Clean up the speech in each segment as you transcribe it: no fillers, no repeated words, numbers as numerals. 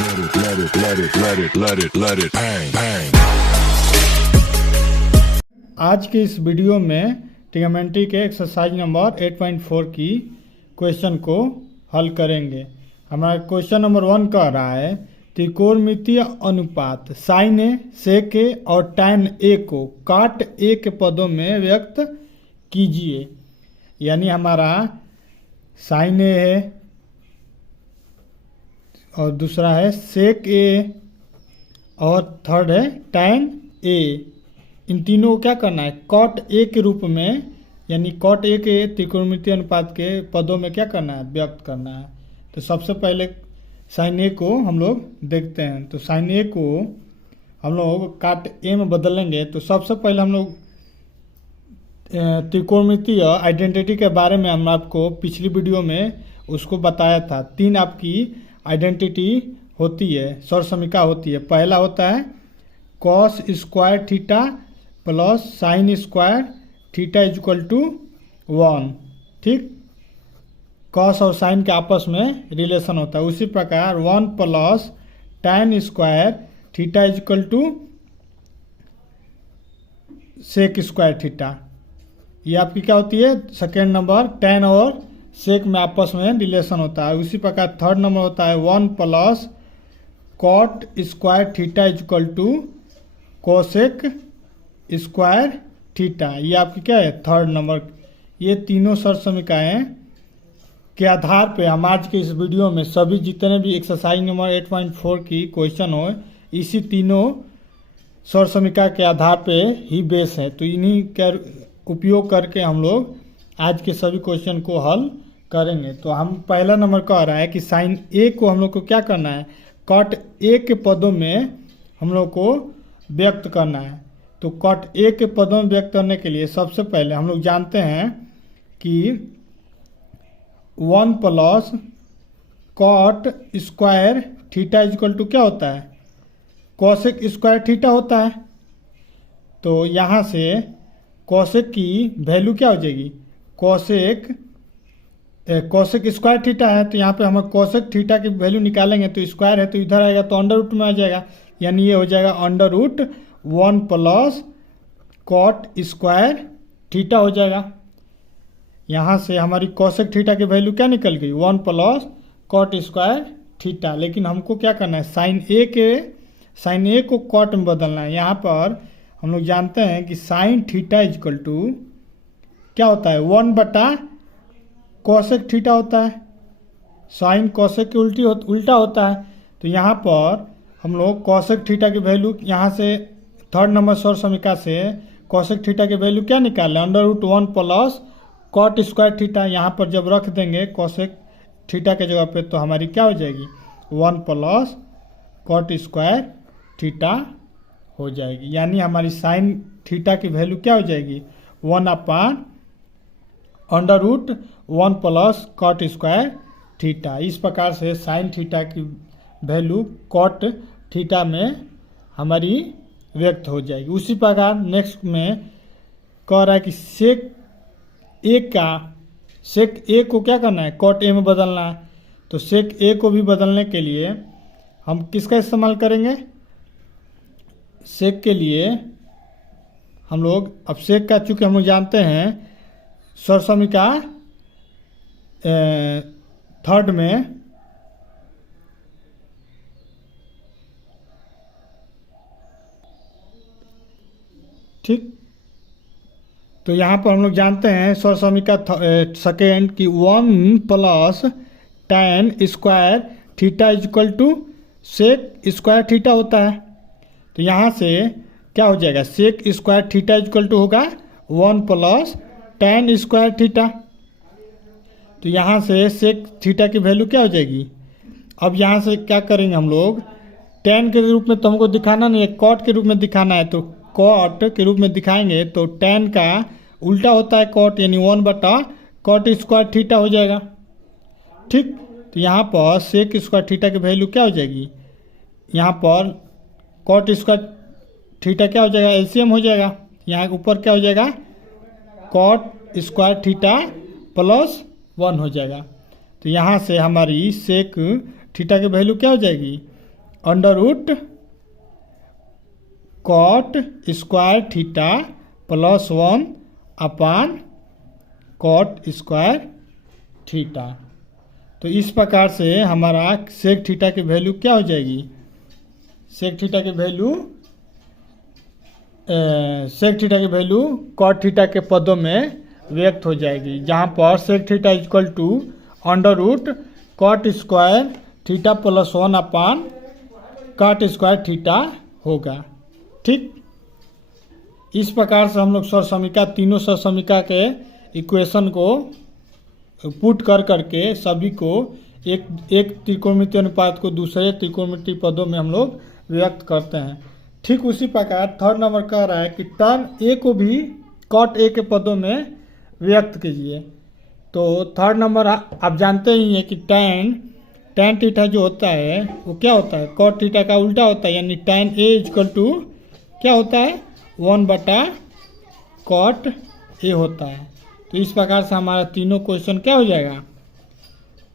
let it bang, bang. आज के इस वीडियो में ट्रिग्नोमेट्री के एक्सरसाइज नंबर 8.4 की क्वेश्चन को हल करेंगे। हमारा क्वेश्चन नंबर 1 कह रहा है त्रिकोणमितीय अनुपात साइन ए, सेक ए और टैन ए को काट ए के पदों में व्यक्त कीजिए। यानी हमारा साइन ए है और दूसरा है सेक ए और थर्ड है टैन ए। इन तीनों को क्या करना है, कॉट ए के रूप में, यानी कॉट ए के त्रिकोणमितीय अनुपात के पदों में क्या करना है, व्यक्त करना है। तो सबसे पहले साइन ए को हम लोग देखते हैं। तो साइन ए को हम लोग काट ए में बदलेंगे। तो सबसे पहले हम लोग त्रिकोणमितीय आइडेंटिटी के बारे में हम आपको पिछली वीडियो में उसको बताया था। 3 आपकी आइडेंटिटी होती है, सर्वसमीका होती है। पहला होता है cos square theta plus sine square theta is equal to 1। ठीक, कॉस और साइन के आपस में रिलेशन होता है। उसी प्रकार 1 plus tan square theta is equal to sec square theta. ये आपकी क्या होती है, सेकेंड नंबर। टैन और सेक में आपस में रिलेशन होता है। उसी प्रकार थर्ड नंबर होता है 1 plus cot square theta is equal to cosec square theta. ये आपकी क्या है, थर्ड नंबर। ये तीनों सर्वसमीकाएं के आधार पे हम आज के इस वीडियो में सभी जितने भी एक्सरसाइज नंबर 8.4 की क्वेश्चन हो, इसी तीनों सर्वसमीका के आधार पे ही बेस है। तो इन्हीं का उपयोग करके हम लोग आज के सभी क्वेश्चन को हल करेंगे। तो हम पहला नंबर कह रहा है कि साइन ए को हम लोग को क्या करना है, कॉट ए के पदों में हम लोग को व्यक्त करना है। तो कॉट ए के पदों में व्यक्त करने के लिए सबसे पहले हम लोग जानते हैं कि 1 plus cot square theta is equal to क्या होता है, कोसेक स्क्वायर थीटा होता है। तो यहाँ से कोसेक की वैल्यू क्या हो जाएगी, कोसेक स्क्वायर थीटा है। तो यहाँ पे हम कोसेक थीटा की वैल्यू निकालेंगे तो स्क्वायर है तो इधर आएगा तो अंडर रूट में आ जाएगा। यानी ये हो जाएगा under root 1 plus cot square theta हो जाएगा। यहाँ से हमारी कोसेक थीटा की वैल्यू क्या निकल गई, 1 प्लस कॉट स्क्वायर थीटा। लेकिन हमको क्या करना है, साइन ए को कॉट में बदलना है। यहाँ पर हम लोग जानते हैं कि साइन थीटा इजक्वल टू क्या होता है, 1 बटा कोसेक थीटा होता है। साइन कोसेक की उल्टा होता है। तो यहाँ पर हम लोग कोसेक थीटा की वैल्यू यहाँ से थर्ड नंबर सर्वसमीका से कोसेक थीटा की वैल्यू क्या निकालें, under root 1 plus cot square theta. यहाँ पर जब रख देंगे कोसेक थीटा के जगह पे तो हमारी क्या हो जाएगी, 1 प्लस कॉट स्क्वायर थीटा हो जाएगी। यानी हमारी साइन थीटा की वैल्यू क्या हो जाएगी, 1 upon under root 1 plus cot square theta. इस प्रकार से साइन थीटा की वैल्यू कॉट थीटा में हमारी व्यक्त हो जाएगी। उसी प्रकार नेक्स्ट में कह रहा है कि सेक ए को क्या करना है, कॉट ए में बदलना है। तो सेक ए को भी बदलने के लिए हम किसका इस्तेमाल करेंगे, सेक के लिए हम लोग अब सेक का चूँकि हम लोग जानते हैं सर्वसमीका थर्ड में ठीक। तो यहाँ पर हम लोग जानते हैं सर्वसमीका सेकेंड की 1 plus tan square theta is equal to sec square theta होता है। तो यहाँ से क्या हो जाएगा, sec square theta is equal to होगा 1 प्लस टैन स्क्वायर थीटा। तो यहाँ से सेक थीटा की वैल्यू क्या हो जाएगी। अब यहाँ से क्या करेंगे हम लोग, टैन के रूप में तो हमको दिखाना नहीं है, कॉट के रूप में दिखाना है। तो कॉट के रूप में दिखाएंगे तो टैन का उल्टा होता है कॉट, यानी 1 बटा कॉट स्क्वायर थीटा हो जाएगा। ठीक, तो यहाँ पर सेक स्क्वायर थीटा की वैल्यू क्या हो जाएगी, यहाँ पर कॉट स्क्वायर थीटा क्या हो जाएगा, एलसीएम हो जाएगा। यहाँ ऊपर क्या हो जाएगा, कॉट स्क्वायर थीटा प्लस 1 हो जाएगा। तो यहाँ से हमारी सेक थीटा की वैल्यू क्या हो जाएगी, under root cot square theta plus 1 upon cot square theta. तो इस प्रकार से हमारा सेक थीटा की वैल्यू क्या हो जाएगी, सेक थीटा की वैल्यू कॉट थीटा के पदों में व्यक्त हो जाएगी, जहाँ पर sec theta equal to under root cot square theta plus 1 upon cot square theta होगा। ठीक, इस प्रकार से हम लोग सरसमीका तीनों सरसमीका के इक्वेशन को पुट कर करके सभी को एक त्रिकोणमितीय अनुपात को दूसरे त्रिकोणमितीय पदों में हम लोग व्यक्त करते हैं। ठीक उसी प्रकार थर्ड नंबर कह रहा है कि टर्न ए को भी कॉट ए के पदों में व्यक्त कीजिए। तो थर्ड नंबर आप जानते ही हैं कि टैन थीटा जो होता है वो क्या होता है, कॉट थीटा का उल्टा होता है, यानी टैन ए इक्वल टू क्या होता है 1/कॉट ए होता है। तो इस प्रकार से हमारा तीनों क्वेश्चन क्या हो जाएगा,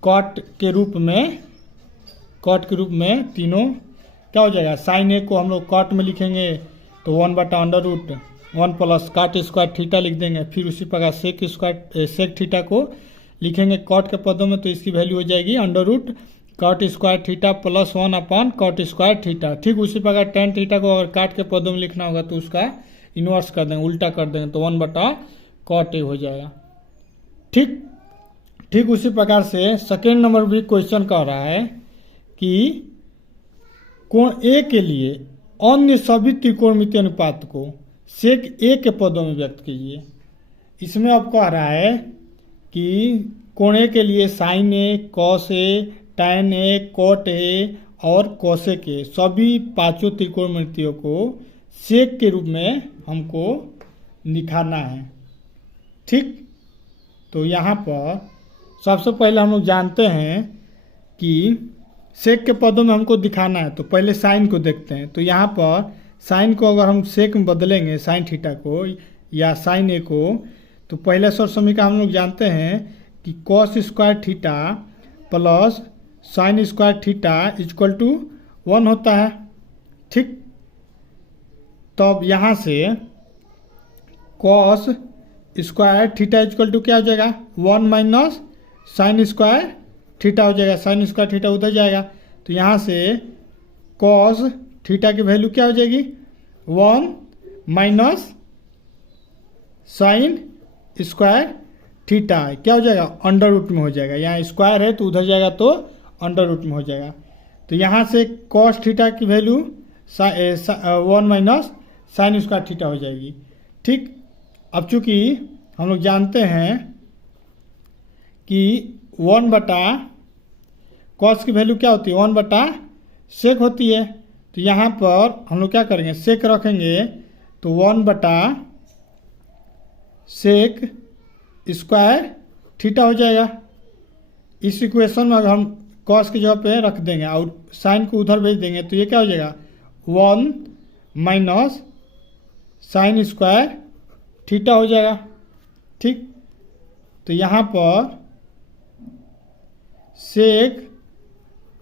कॉट के रूप में तीनों क्या हो जाएगा। साइन ए को हम लोग कॉट में लिखेंगे तो 1/√1 प्लस कॉट स्क्वायर थीटा लिख देंगे। फिर उसी प्रकार सेक थीटा को लिखेंगे कॉट के पदों में, तो इसकी वैल्यू हो जाएगी under root cot square theta plus 1 upon cot square theta. ठीक उसी प्रकार टेन थीटा को अगर काट के पदों में लिखना होगा तो उसका इन्वर्स कर देंगे, उल्टा कर देंगे, तो 1/कॉट ए हो जाएगा। ठीक उसी प्रकार से सेकेंड नंबर भी क्वेश्चन कह रहा है कि कोण ए के लिए अन्य सभी त्रिकोणमितीय अनुपात को सेक ए के पदों में व्यक्त कीजिए। इसमें अब कह रहा है कि कोण ए के लिए sine A, cos A, tan A, cot A और कोसेक ए सभी पांचों त्रिकोणमितियों को सेक के रूप में हमको दिखाना है। ठीक, तो यहाँ पर सबसे पहले हम लोग जानते हैं कि सेक के पदों में हमको दिखाना है, तो पहले साइन को देखते हैं। तो यहाँ पर साइन को अगर हम सेक में बदलेंगे, साइन थीटा को या साइन ए को, तो पहले सरसमीका हम लोग जानते हैं कि cos square theta plus sine square theta equal to 1 होता है। ठीक, तब यहाँ से cos square theta equal to क्या हो जाएगा 1 माइनस साइन स्क्वायर थीटा हो जाएगा, साइन स्क्वायर थीटा उधर जाएगा, तो यहाँ से कॉस थीटा की वैल्यू क्या हो जाएगी 1 माइनस साइन स्क्वायर थीटा क्या हो जाएगा अंडर रूट में हो जाएगा। यहाँ स्क्वायर है तो उधर जाएगा तो अंडर रूट में हो जाएगा। तो यहाँ से कॉस थीटा की value 1 minus sine square theta हो जाएगी। ठीक, अब चूंकि हम लोग जानते हैं कि 1/कॉस की वैल्यू क्या होती है 1/सेक होती है, तो यहाँ पर हम लोग क्या करेंगे सेक रखेंगे, तो 1/सेक स्क्वायर थीटा हो जाएगा। इस इक्वेशन में अगर हम कॉस की जगह पे रख देंगे और साइन को उधर भेज देंगे तो ये क्या हो जाएगा 1 माइनस साइन स्क्वायर थीटा हो जाएगा। ठीक, तो यहाँ पर सेक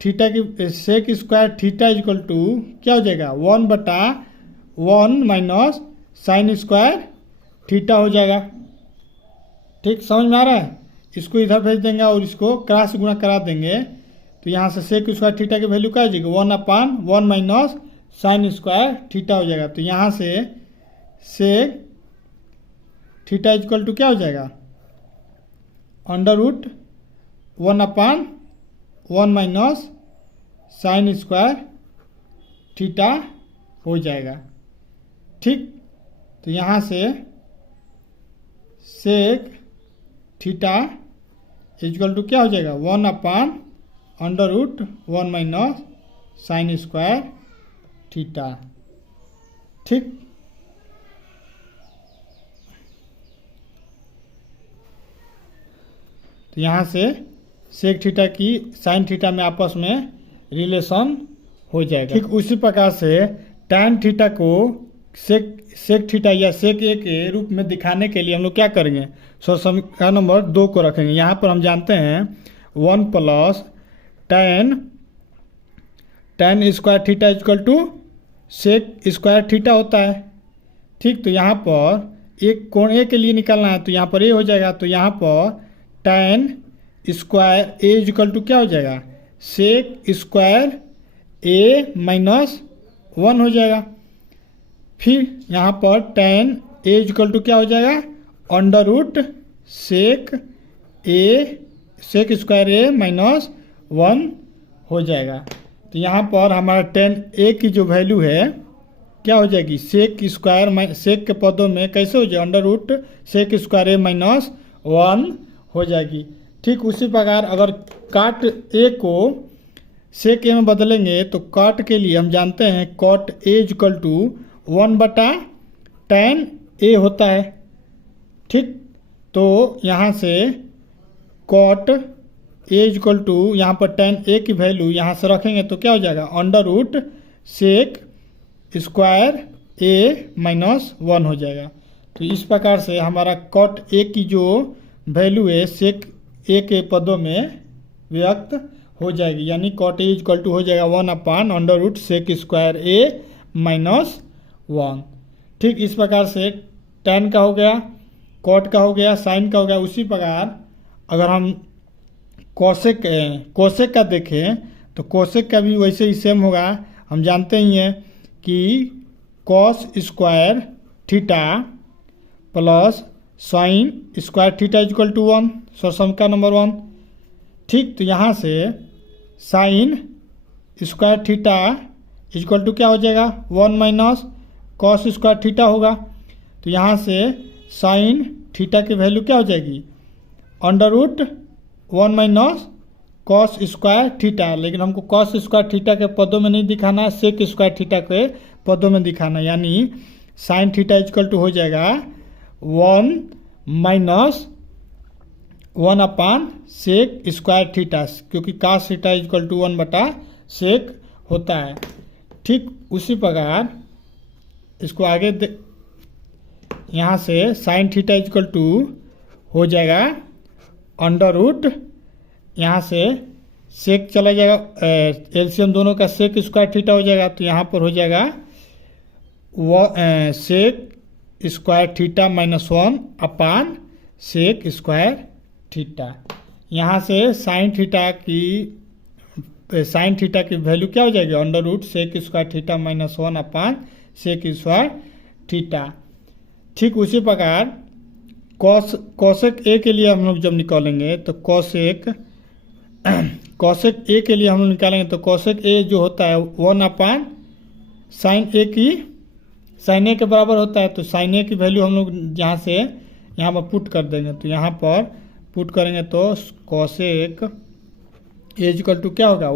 थीटा की sec square theta equal to क्या हो जाएगा 1/1 माइनस साइन स्क्वायर थीटा हो जाएगा। ठीक, समझ में आ रहा है। इसको इधर भेज देंगे और इसको क्रॉस गुणा करा देंगे, तो यहाँ से सेक स्क्वायर थीटा की वैल्यू क्या हो जाएगी 1/1 माइनस साइन स्क्वायर थीटा हो जाएगा। तो यहाँ से सेक थीटा इक्वल टू क्या हो जाएगा √1/1 माइनस साइन स्क्वायर थीटा हो जाएगा। ठीक, तो यहाँ से सेक थीटा इक्वल टू क्या हो जाएगा 1/√1 माइनस साइन स्क्वायर थीटा। ठीक, तो यहाँ से सेक थीटा की साइन थीटा में आपस में रिलेशन हो जाएगा। ठीक उसी प्रकार से टैन थीटा को सेक थीटा या सेक ए के रूप में दिखाने के लिए हम लोग क्या करेंगे समीकरण नंबर 2 को रखेंगे। यहाँ पर हम जानते हैं 1 plus tan square theta equal to sec square theta होता है। ठीक, तो यहाँ पर एक कोण ए के लिए निकालना है, तो यहाँ पर ए हो जाएगा, तो यहाँ पर tan square A equal to क्या हो जाएगा, सेक स्क्वायर ए माइनस 1 हो जाएगा। फिर यहाँ पर tan ए इक्वल टू क्या हो जाएगा, अंडर रूट सेक स्क्वायर ए माइनस 1 हो जाएगा। तो यहाँ पर हमारा tan ए की जो वैल्यू है क्या हो जाएगी, सेक स्क्वायर सेक के पदों में कैसे हो जाएगा, अंडर रूट सेक स्क्वायर ए माइनस 1 हो जाएगी। ठीक उसी प्रकार अगर काट ए को सेक ए में बदलेंगे तो काट के लिए हम जानते हैं cot A equal to 1/tan A होता है। ठीक, तो यहाँ से कॉट ए इक्वल टू यहाँ पर tan ए की वैल्यू यहाँ से रखेंगे तो क्या हो जाएगा, अंडर रूट सेक स्क्वायर ए माइनस 1 हो जाएगा। तो इस प्रकार से हमारा कॉट ए की जो वैल्यू है सेक ए के पदों में व्यक्त हो जाएगी, यानी कॉट ए इक्वल टू हो जाएगा 1/अंडर रूट सेक स्क्वायर ए माइनस 1। ठीक, इस प्रकार से tan का हो गया, कॉट का हो गया, साइन का हो गया। उसी प्रकार अगर हम कोसेक का देखें तो कोसेक का भी वैसे ही सेम होगा। हम जानते ही हैं कि cos square theta plus sine square theta equal to 1, समीकरण नंबर 1। ठीक, तो यहाँ से sine square theta equal to क्या हो जाएगा, 1 माइनस कॉस स्क्वायर थीटा होगा। तो यहाँ से साइन थीटा की वैल्यू क्या हो जाएगी, under root 1 minus cos square theta, लेकिन हमको कॉस स्क्वायर थीटा के पदों में नहीं दिखाना है, सेक स्क्वायर थीटा के पदों में दिखाना है, यानी साइन थीटा इक्वल टू हो जाएगा 1 माइनस 1/सेक स्क्वायर थीटा, क्योंकि कास थीटा इक्वल टू 1/सेक होता है। ठीक उसी प्रकार इसको आगे यहाँ से साइन थीटा इक्वल टू हो जाएगा अंडर रूट, यहाँ से सेक चला जाएगा, एलसीएम दोनों का सेक स्क्वायर थीटा हो जाएगा, तो यहाँ पर हो जाएगा sec square theta minus 1 sec square theta. यहाँ से साइन थीटा की वैल्यू क्या हो जाएगी, under root sec square theta minus 1 sec square theta. ठीक उसी प्रकार कॉसेक ए के लिए हम लोग जब निकालेंगे तो कॉसेक ए के लिए हम लोग निकालेंगे तो कॉसेक ए जो होता है 1 साइन ए के बराबर होता है। तो साइन ए की वैल्यू हम लोग यहाँ से यहाँ पर पुट कर देंगे, तो यहाँ पर पुट करेंगे तो कॉसेक ए इक्वल टू क्या होगा,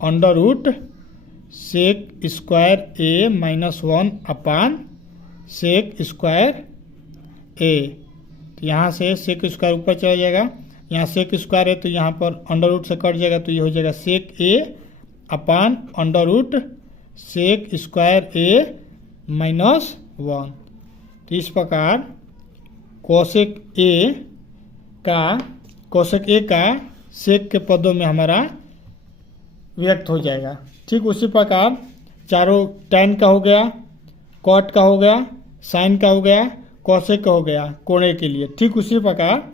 1 रूट सेक स्क्वायर ए माइनस 1 सेक स्क्वायर ए। तो यहाँ से सेक स्क्वायर ऊपर चला जाएगा, यहाँ सेक स्क्वायर है तो यहाँ पर अंडर रूट से कट जाएगा, तो ये हो जाएगा सेक A under root sec square A minus 1। तो इस प्रकार कोसेक ए का सेक के पदों में हमारा व्यक्त हो जाएगा। ठीक उसी प्रकार चारों tan का हो गया, कॉट का हो गया, साइन का हो गया, कॉसेक का हो गया कोणे के लिए। ठीक उसी प्रकार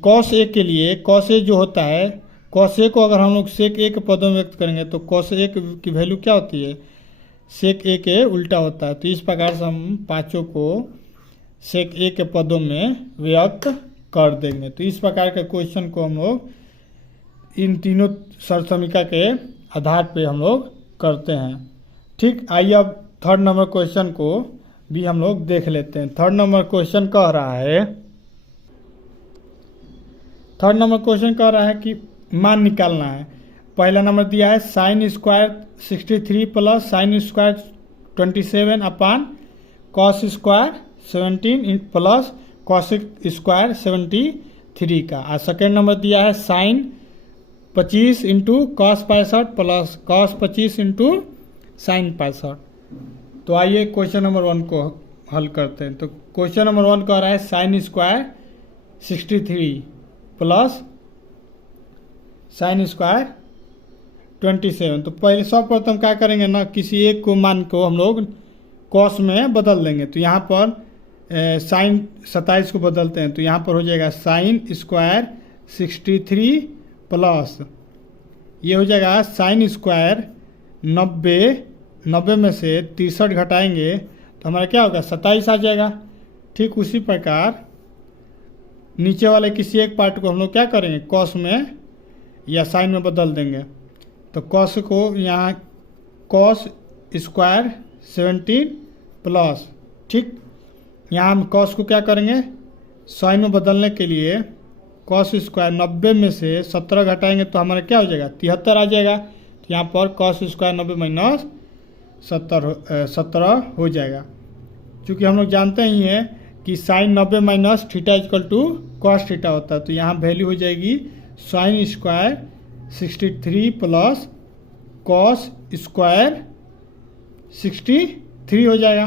कॉस ए के लिए कॉस ए जो होता है, कॉस ए को अगर हम लोग सेक ए के पदों में व्यक्त करेंगे तो कॉस ए की वैल्यू क्या होती है, सेक ए के उल्टा होता है। तो इस प्रकार से हम पाँचों को सेक ए के पदों में व्यक्त कर देंगे। तो इस प्रकार के क्वेश्चन को हम लोग इन तीनों सरसमीका के आधार पे हम लोग करते हैं। ठीक, आइए अब थर्ड नंबर क्वेश्चन को भी हम लोग देख लेते हैं। थर्ड नंबर क्वेश्चन कह रहा है कि मान निकालना है। पहला नंबर दिया है sine square 63 plus sine square 27 cos square 17 plus cosec square 73 का। और सेकेंड नंबर दिया है sine 25 into cos 65 plus cos 25 into sine 65। तो आइए क्वेश्चन नंबर 1 को हल करते हैं। तो क्वेश्चन नंबर 1 कह रहा है sine square 63 plus sine square 27। तो पहले सर्वप्रथम क्या करेंगे ना, किसी एक को मान को हम लोग कॉस में बदल देंगे। तो यहाँ पर साइन 27 को बदलते हैं, तो यहाँ पर हो जाएगा साइन स्क्वायर 63 प्लस ये हो जाएगा साइन स्क्वायर 90 में से 63 घटाएंगे तो हमारा क्या होगा 27 आ जाएगा। ठीक उसी प्रकार नीचे वाले किसी एक पार्ट को हम लोग क्या करेंगे कॉस में या साइन में बदल देंगे। तो कॉस को यहाँ कॉस स्क्वायर 17 प्लस, ठीक यहाँ हम कॉस को क्या करेंगे साइन में बदलने के लिए कॉस स्क्वायर 90 में से 17 घटाएंगे तो हमारा क्या हो जाएगा 73 आ जाएगा। तो यहाँ पर कॉस स्क्वायर 90 माइनस 17 हो जाएगा। चूँकि हम लोग जानते ही हैं कि sine 90 minus theta equal to cos theta होता है, तो यहाँ वैल्यू हो जाएगी sine square 63 plus cos square 63 हो जाएगा।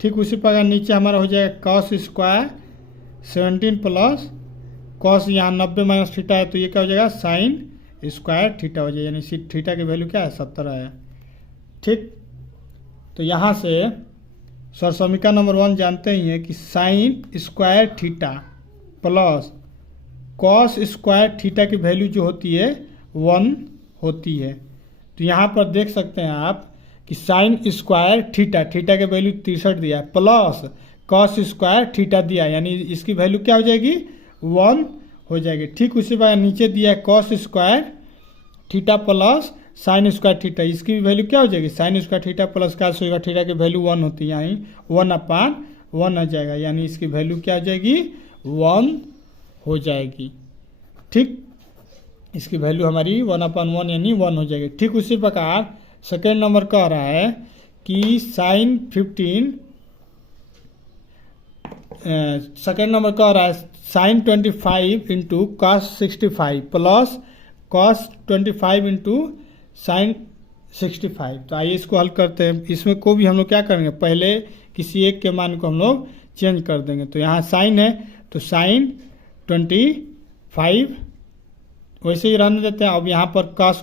ठीक उसी प्रकार नीचे हमारा हो जाएगा कॉस स्क्वायर 17 प्लस कॉस यहाँ 90 माइनस थीटा है तो ये क्या हो जाएगा साइन स्क्वायर थीटा हो जाएगा, यानी थीटा की वैल्यू क्या है 17 है। ठीक, तो यहाँ से सर समीकरण नंबर 1 जानते ही हैं कि sign square theta plus cos square theta की वैल्यू जो होती है 1 होती है। तो यहाँ पर देख सकते हैं आप कि साइन स्क्वायर थीटा के वैल्यू 63 दिया है प्लस कॉस स्क्वायर थीटा दिया है, यानी इसकी वैल्यू क्या हो जाएगी 1 हो जाएगी। ठीक उसी प्रकार नीचे दिया है cos square theta plus sine square theta, इसकी भी वैल्यू क्या हो जाएगी sine square theta plus cos square theta की वैल्यू 1 होती है, यानी 1/1 आ जाएगा, यानी इसकी वैल्यू क्या हो जाएगी 1 हो जाएगी। ठीक, इसकी वैल्यू हमारी 1/1 यानी 1 हो जाएगी। ठीक उसी प्रकार सेकेंड नंबर कह रहा है कि साइन 15 सेकेंड नंबर कह रहा है sine 25 into cos 65 plus cos 25 into sine 65। तो आइए इसको हल करते हैं। इसमें को भी हम लोग क्या करेंगे पहले किसी एक के मान को हम लोग चेंज कर देंगे। तो यहाँ साइन है तो साइन 25 वैसे ही रहने देते हैं। अब यहाँ पर कॉस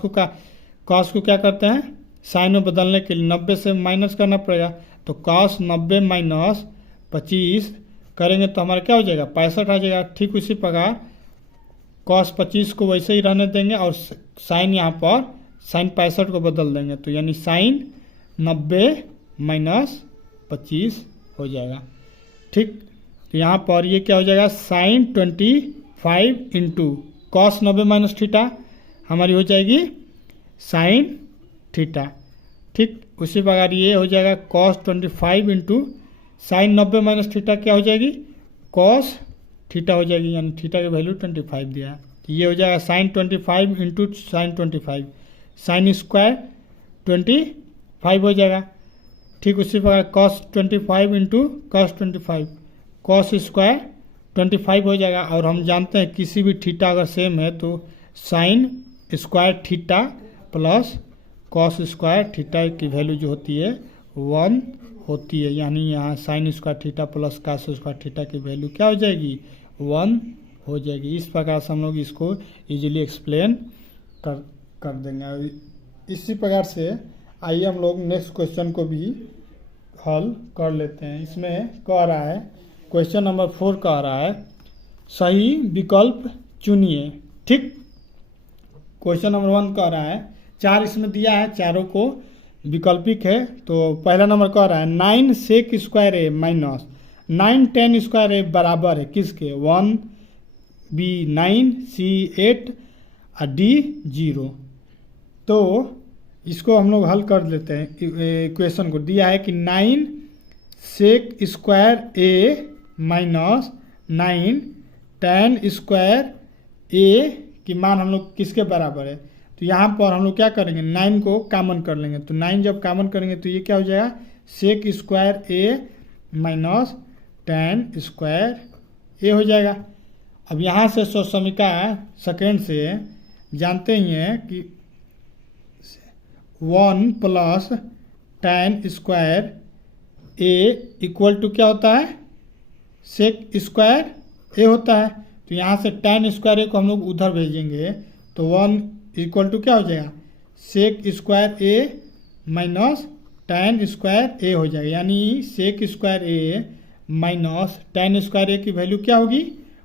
को क्या करते हैं साइन में बदलने के लिए 90 से माइनस करना पड़ेगा। तो कॉस 90 माइनस 25 करेंगे तो हमारा क्या हो जाएगा 65 आ जाएगा। ठीक उसी प्रकार कॉस 25 को वैसे ही रहने देंगे और साइन यहाँ पर साइन 65 को बदल देंगे, तो यानी साइन 90 माइनस 25 हो जाएगा। ठीक, तो यहाँ पर ये क्या हो जाएगा sine 25 into cos 90 minus theta हमारी हो जाएगी साइन थीटा। ठीक, उसी प्रकार ये हो जाएगा cos 25 into sign 90 minus theta क्या हो जाएगी कॉस थीटा हो जाएगी, यानी थीटा की वैल्यू 25 दिया है। तो ये हो जाएगा sine 25 into sine 25 sine square 25 हो जाएगा। ठीक उसी प्रकार cos 25 into cos 25 cos square 25 हो जाएगा। और हम जानते हैं किसी भी थीटा अगर सेम है तो sign square theta plus cos square theta की वैल्यू जो होती है 1 होती है, यानी यहाँ sign square theta plus cos square theta की वैल्यू क्या हो जाएगी 1 हो जाएगी। इस प्रकार से हम लोग इसको इजीली एक्सप्लेन कर देंगे। इसी प्रकार से आइए हम लोग नेक्स्ट क्वेश्चन को भी हल कर लेते हैं। इसमें कह रहा है क्वेश्चन नंबर 4 कह रहा है सही विकल्प चुनिए। ठीक, क्वेश्चन नंबर 1 कह रहा है 4 इसमें दिया है, चारों को विकल्पिक है। तो पहला नंबर कह रहा है 9 सेक स्क्वायर ए माइनस 9 10 स्क्वायर ए बराबर है किसके 1 B 9 C 8 और D 0। तो इसको हम लोग हल कर लेते हैं। इक्वेशन को दिया है कि 9 सेक स्क्वायर ए माइनस 9 10 स्क्वायर ए की मान हम लोग किसके बराबर है। तो यहाँ पर हम लोग क्या करेंगे 9 को कॉमन कर लेंगे। तो 9 जब कॉमन करेंगे तो ये क्या हो जाएगा सेक स्क्वायर ए माइनस 10 स्क्वायर ए हो जाएगा। अब यहाँ से समीका सेकेंड से जानते ही हैं कि 1 plus 10 square A equal to क्या होता है सेक स्क्वायर ए होता है। तो यहाँ से 10 स्क्वायर ए को हम लोग उधर भेजेंगे तो 1 इक्वल टू क्या हो जाएगा, सेक स्क्वायर ए माइनस tan स्क्वायर ए हो जाएगा, यानी सेक स्क्वायर ए माइनस tan स्क्वायर ए की वैल्यू क्या होगी,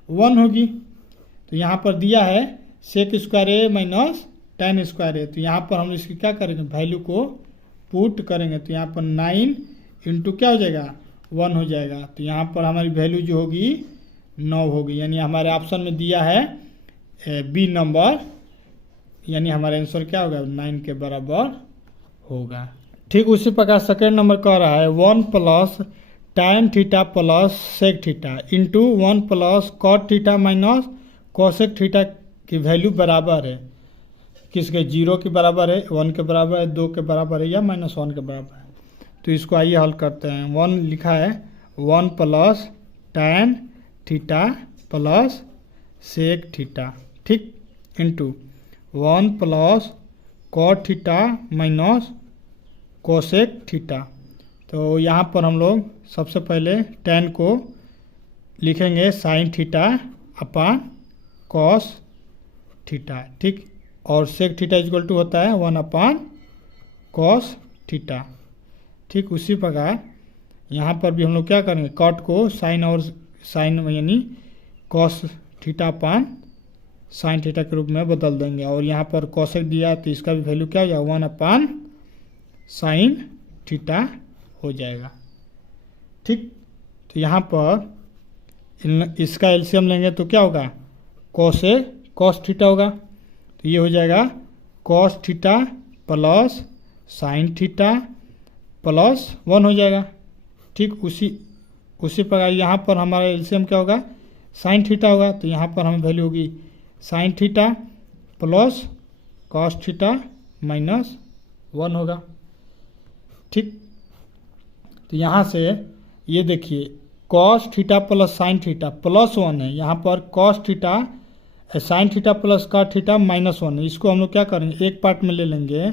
1 होगी। तो यहाँ पर दिया है सेक स्क्वायर ए माइनस tan स्क्वायर ए, तो यहाँ पर हम इसकी क्या करेंगे, वैल्यू को पुट करेंगे। तो यहाँ पर 9 इंटू क्या हो जाएगा, 1 हो जाएगा। तो यहाँ पर हमारी वैल्यू जो होगी 9 होगी, यानी हमारे ऑप्शन में दिया है बी नंबर, यानी हमारा आंसर क्या होगा, 9 के बराबर होगा। ठीक उसी प्रकार सेकेंड नंबर कह रहा है 1 plus tan theta plus sec theta into 1 plus cot theta minus cosec theta की वैल्यू बराबर है किसके, 0 के बराबर है, 1 के बराबर है, 2 के बराबर है या -1 के बराबर है। तो इसको आइए हल करते हैं। 1 लिखा है 1 plus tan theta plus sec theta, ठीक, into 1 plus cot theta minus cosec theta. तो यहाँ पर हम लोग सबसे पहले tan को लिखेंगे sine theta upon cos theta, ठीक, और सेक थीटा इक्वल टू होता है 1 अपान कॉस थीटा। ठीक उसी प्रकार यहाँ पर भी हम लोग क्या करेंगे, कॉट को साइन और साइन यानी cos theta upon sine theta के रूप में बदल देंगे, और यहाँ पर कॉसेक दिया है तो इसका भी वैल्यू क्या हो जाएगा, 1 अपान साइन थीटा हो जाएगा। ठीक, तो यहाँ पर इसका एलसीएम लेंगे तो क्या होगा, कॉस थीटा होगा। तो ये हो जाएगा cos theta plus sine theta plus 1 हो जाएगा। ठीक उसी प्रकार यहाँ पर हमारा एलसीएम क्या होगा, साइन थीटा होगा। तो यहाँ पर हमें वैल्यू होगी sine theta plus cos theta minus 1 होगा। ठीक, तो यहाँ से ये देखिए cos theta plus sine theta plus 1 है, यहाँ पर cos theta sine theta plus cos theta -1 है। इसको हम लोग क्या करेंगे, एक पार्ट में ले लेंगे।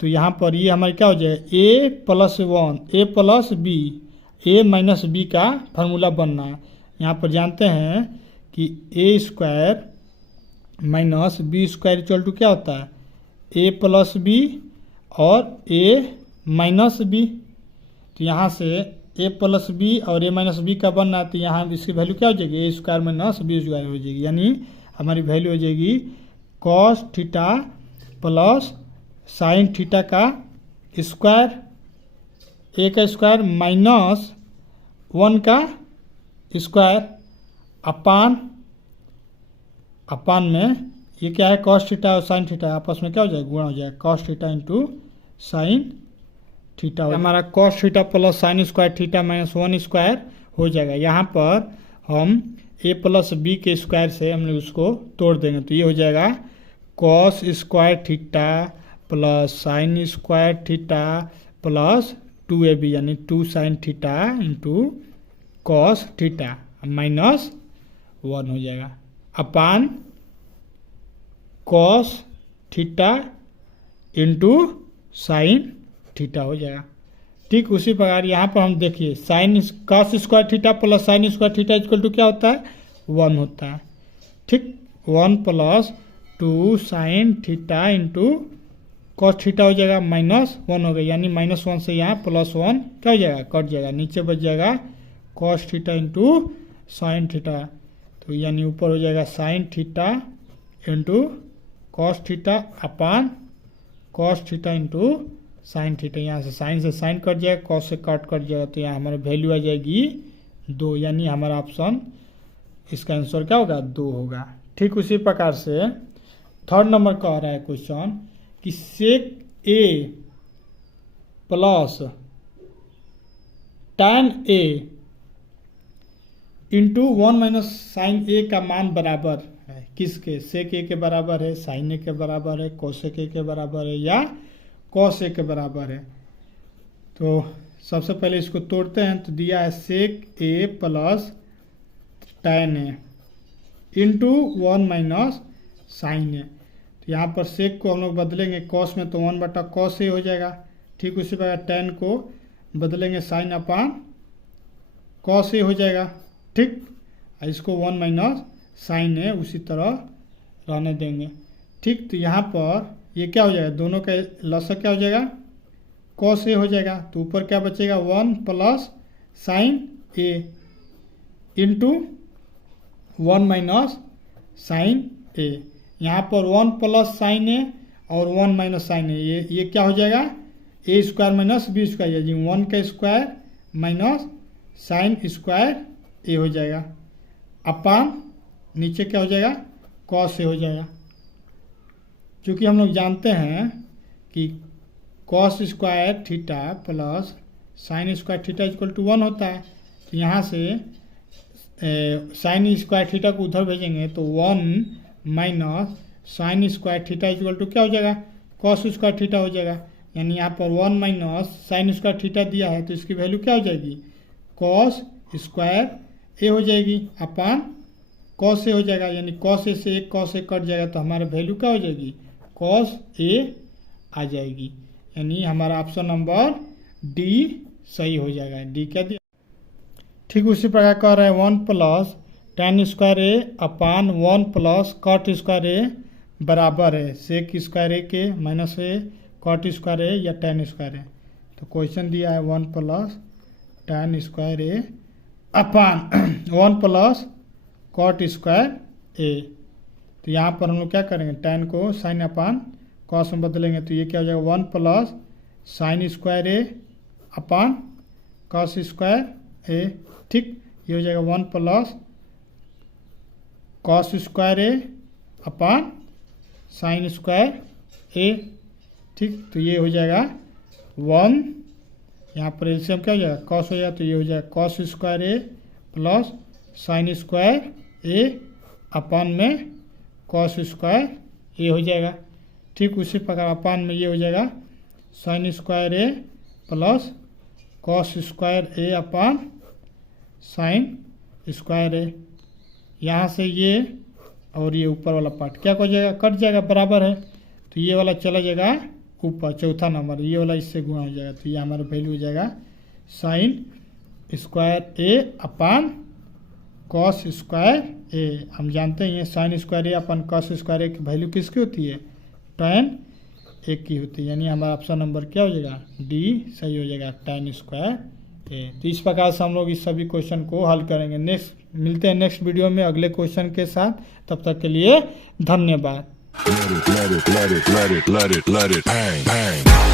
तो यहाँ पर ये हमारे क्या हो जाएगा, a plus 1 a plus B a minus B का फार्मूला बनना है। यहाँ पर जानते हैं कि a square minus B square equal to क्या होता है, a प्लस बी और a माइनस बी। तो यहाँ से a प्लस बी और a माइनस बी का बनना है, तो यहाँ इसकी वैल्यू क्या हो जाएगी, a square minus B square हो जाएगी, यानी हमारी वैल्यू हो जाएगी cos theta plus sine theta का स्क्वायर, a का स्क्वायर माइनस 1 का स्क्वायर अपान में ये क्या है, कॉस थीटा और साइन थीटा आपस में क्या हो जाएगा, गुणा हो जाएगा, cos theta into sine theta. हमारा cos theta plus sine square theta minus 1 square हो जाएगा। यहाँ पर हम a प्लस बी के स्क्वायर से हम लोग उसको तोड़ देंगे, तो ये हो जाएगा cos square theta plus sine square theta plus 2ab यानी 2 sine theta into cos theta minus 1 हो जाएगा upon cos theta into sine theta हो जाएगा। ठीक उसी प्रकार यहाँ पर हम देखिए sine cos square theta plus sine square theta equal to क्या होता है, 1 होता है। ठीक 1 plus 2 sine theta into cos theta हो जाएगा -1 हो गया, यानी -1 से यहाँ +1 क्या हो जाएगा, कट जाएगा, नीचे बच जाएगा cos theta into sine theta. तो यानी ऊपर हो जाएगा sign theta into cos theta upon cos theta into sine theta. यहाँ से साइन कट जाएगा, कॉस से कट जाएगा, तो यहाँ हमारी वैल्यू आ जाएगी 2, यानी हमारा ऑप्शन इसका आंसर क्या होगा, 2 होगा। ठीक उसी प्रकार से थर्ड नंबर कह रहा है क्वेश्चन कि सेक ए प्लस tan ए इंटू 1 माइनस साइन ए का मान बराबर है किसके, सेक ए के बराबर है, साइन ए के बराबर है, कोसेक ए के बराबर है या कॉस ए के बराबर है। तो सबसे पहले इसको तोड़ते हैं, तो दिया है सेक ए प्लस tan ए इंटू 1 माइनस साइन ए। तो यहाँ पर सेक को हम लोग बदलेंगे कॉस में, तो 1/cos ए हो जाएगा। ठीक उसी प्रकार tan को बदलेंगे साइन अपान कॉस ए हो जाएगा। ठीक इसको 1 माइनस साइन ए उसी तरह रहने देंगे। ठीक, तो यहाँ पर ये क्या हो जाएगा, दोनों का लसक क्या हो जाएगा, कॉस ए हो जाएगा। तो ऊपर क्या बचेगा, 1 प्लस साइन ए इंटू 1 माइनस साइन ए। यहाँ पर 1 प्लस साइन ए और 1 माइनस साइन ए, ये क्या हो जाएगा, ए स्क्वायर माइनस बी स्क्वायर, जी 1 का स्क्वायर माइनस साइन स्क्वायर ए हो जाएगा, अपान नीचे क्या हो जाएगा, कॉस ए हो जाएगा। क्योंकि हम लोग जानते हैं कि cos square theta plus sine square theta equal to 1 होता है। तो यहाँ से साइन स्क्वायर थीटा को उधर भेजेंगे तो 1 minus sine square theta equal to क्या हो जाएगा, कॉस स्क्वायर थीटा हो जाएगा। यानी यहाँ पर 1 माइनस साइन स्क्वायर थीटा दिया है तो इसकी वैल्यू क्या हो जाएगी, कॉस स्क्वायर ए हो जाएगी, अपान कॉस ए हो जाएगा। यानी कॉस ए से एक कॉस ए कट जाएगा तो हमारा वैल्यू क्या हो जाएगी, कॉस ए आ जाएगी। यानी हमारा ऑप्शन नंबर डी सही हो जाएगा। डी क्या दिया, ठीक उसी प्रकार कह रहे हैं 1 प्लस tan स्क्वायर ए अपान 1 प्लस कॉट स्क्वायर ए बराबर है सेक स्क्वायर ए के माइनस ए कॉट स्क्वायर ए या tan स्क्वायर ए। तो क्वेश्चन दिया है 1 प्लस tan स्क्वायर ए अपान 1 प्लस कॉट स्क्वायर ए। तो यहाँ पर हम लोग क्या करेंगे, tan को साइन अपान कॉस में बदलेंगे तो ये क्या हो जाएगा, 1 प्लस साइन स्क्वायर ए अपान कॉस स्क्वायर ए। ठीक, ये हो जाएगा 1 प्लस कॉस स्क्वायर ए अपान साइन स्क्वायर ए। ठीक, तो ये हो जाएगा 1, यहाँ पर एलसीएम क्या हो जाएगा, कॉस हो जाएगा तो ये हो जाएगा कॉस स्क्वायर ए प्लस साइन स्क्वायर ए अपान में कॉस स्क्वायर ए हो जाएगा। ठीक, उसी प्रकार अपान में ये हो जाएगा साइन स्क्वायर ए प्लस कॉस स्क्वायर ए अपान साइन स्क्वायर ए। यहाँ से ये और ये ऊपर वाला पार्ट क्या हो जाएगा, कट जाएगा, बराबर है। तो ये वाला चला जाएगा ऊपर, चौथा नंबर ये वाला इससे गुणा हो जाएगा। तो ये हमारा वैल्यू हो जाएगा साइन स्क्वायर ए अपान कॉस स्क्वायर ए। हम जानते हैं साइन स्क्वायर ए अपन कॉस स्क्वायर ए की वैल्यू किसकी होती है, tan ए की होती है। यानी हमारा ऑप्शन नंबर क्या हो जाएगा, डी सही हो जाएगा, tan स्क्वायर ए। तो इस प्रकार से हम लोग इस सभी क्वेश्चन को हल करेंगे। नेक्स्ट मिलते हैं नेक्स्ट वीडियो में अगले क्वेश्चन के साथ, तब तक के लिए धन्यवाद। Let it, let it, let it, let it, let it, let it, bang, bang.